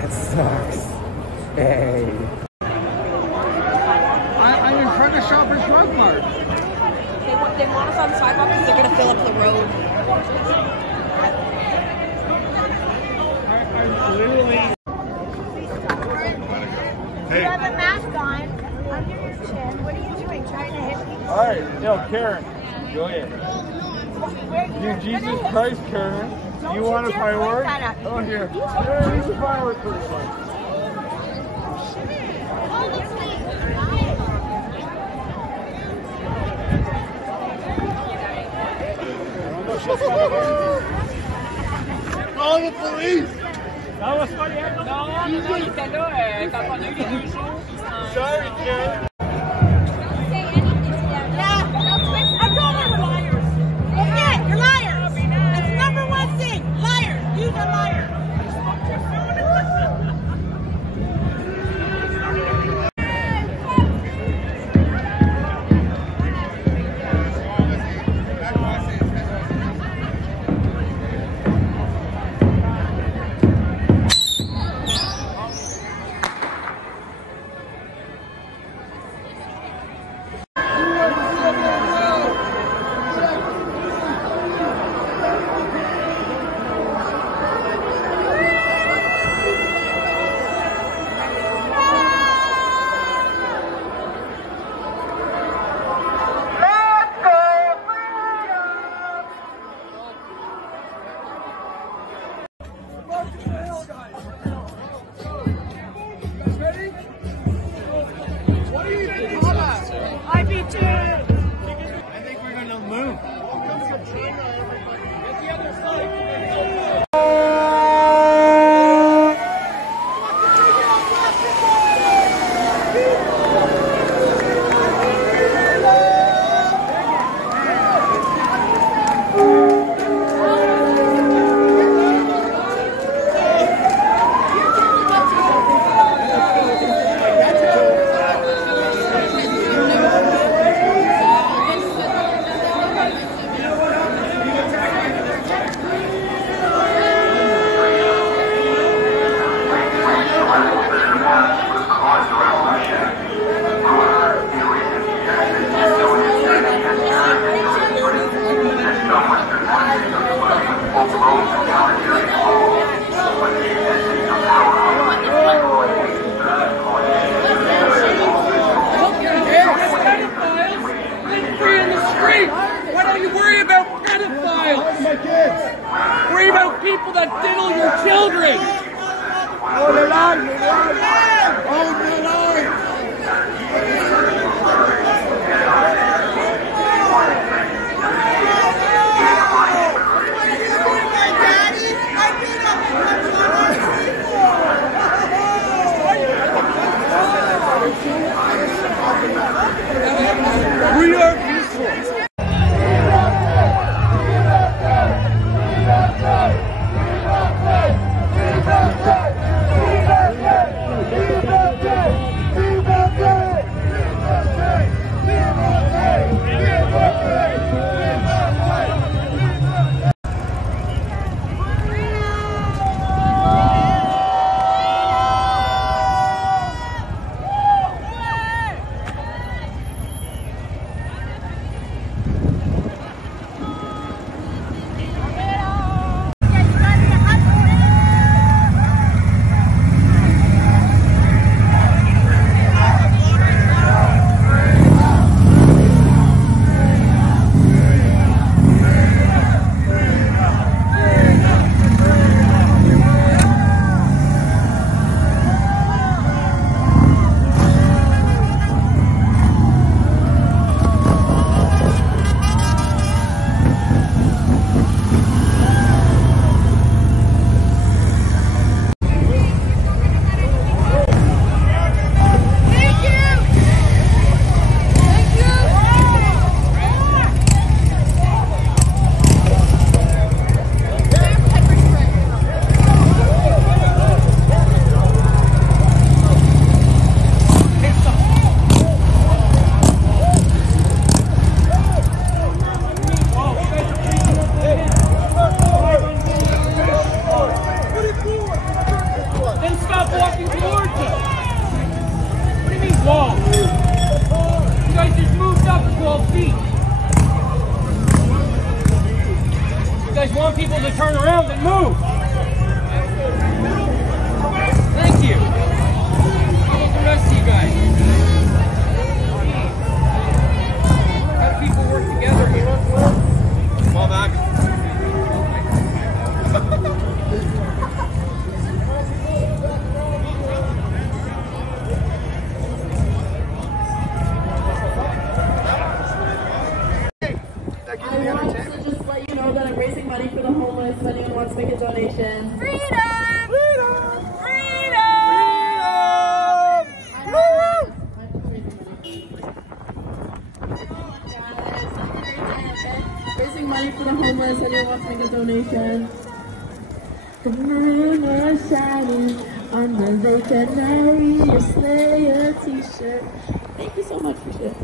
That sucks. Hey. I'm in front of Shoppers Drug Mart. They want us on the sidewalk because they're going to fill up the road. I'm literally... Hey. You have a mask on under your chin. What are you doing? Trying to hit people? All right, yo, Karen, go ahead. You Jesus Christ, Karen. You want a firework? Oh, here. Here, use a firework for this one. Call the police! Ça va se faire? Non, il était là quand on a eu les 2 jours. Sorry, Karen. Worry about people that diddle your children! Oh, the line! Oh, the line! We are peaceful! walking towards us. What do you mean wall? You guys just moved up 12 feet. You guys want people to turn around, then move. Thank you. How about the rest of you guys? How do people work together here? Fall back. I want to just let you know that I'm raising money for the homeless. If anyone wants to make a donation. Freedom! Freedom! Raising money for the homeless. Anyone wants to make a donation? The moon was shining on the lake at night. Your Slayer t-shirt. Thank you so much for sharing.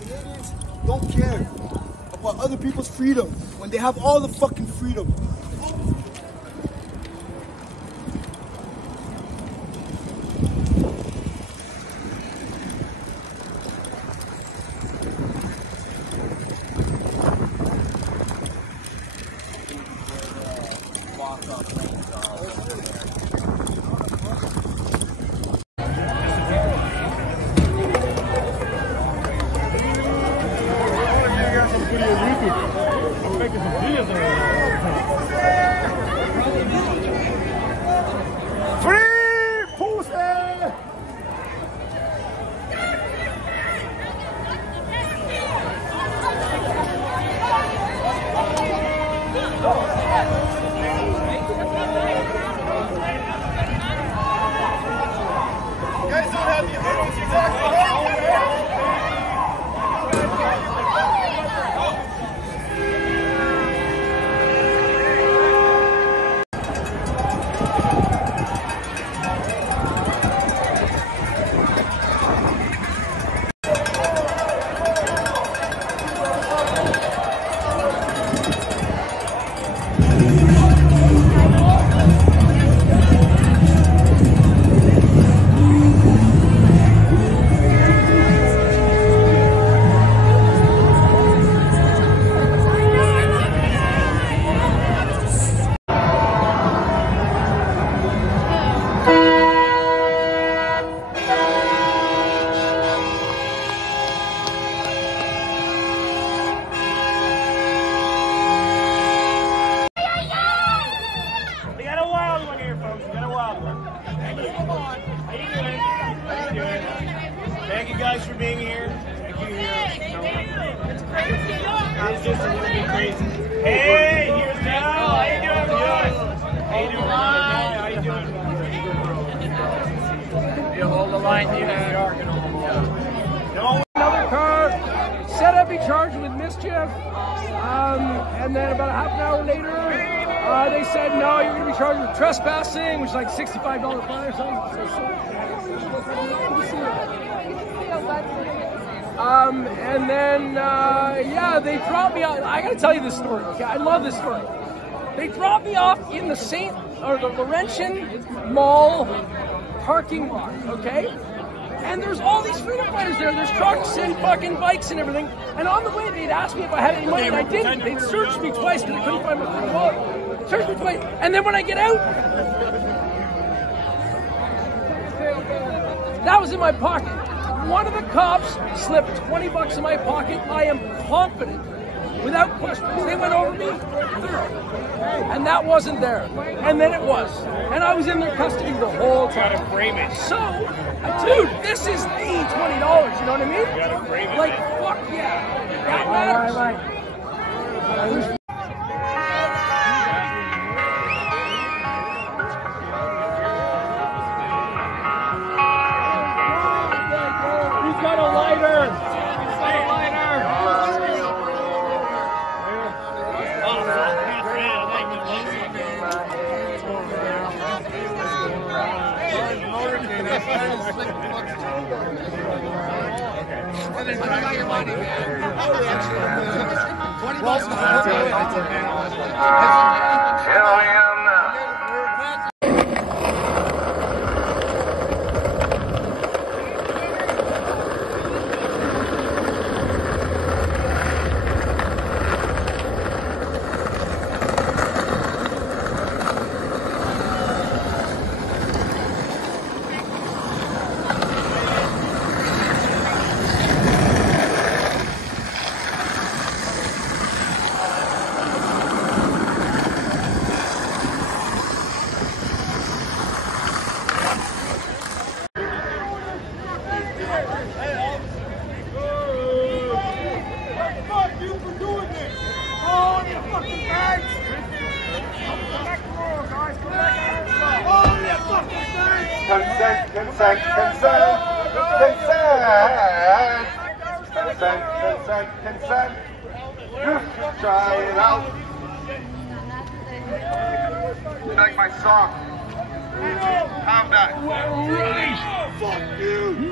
Canadians don't care about other people's freedom when they have all the fucking freedom. Thank you guys for being here. Thank you. It's crazy. It's just a little bit crazy. Hey, here's Dal. How you doing, boys? How you doing? How you doing? You hold the line, you know. Another car said I'd be charged with mischief, and then about a half an hour later, they said no, you're going to be charged with trespassing, which is like $65 fine or something. And then yeah, they dropped me off. I got to tell you this story. Okay, I love this story. They dropped me off in the the Laurentian Mall parking lot. Okay. And there's all these freedom fighters there. There's trucks and fucking bikes and everything. And on the way, they'd asked me if I had any money, and I didn't. They'd searched me twice because they couldn't find my freedom wallet. Searched me twice. And then when I get out, that was in my pocket. One of the cops slipped $20 in my pocket. I am confident, without question. They went over me, and that wasn't there. And then it was. And I was in their custody the whole time. Try to frame it. So Dude, this is the $20. You know what I mean? Like, fuck yeah. That matters. He's got a lighter. Consent. Just try it out. You like my song? Have that. Fuck you!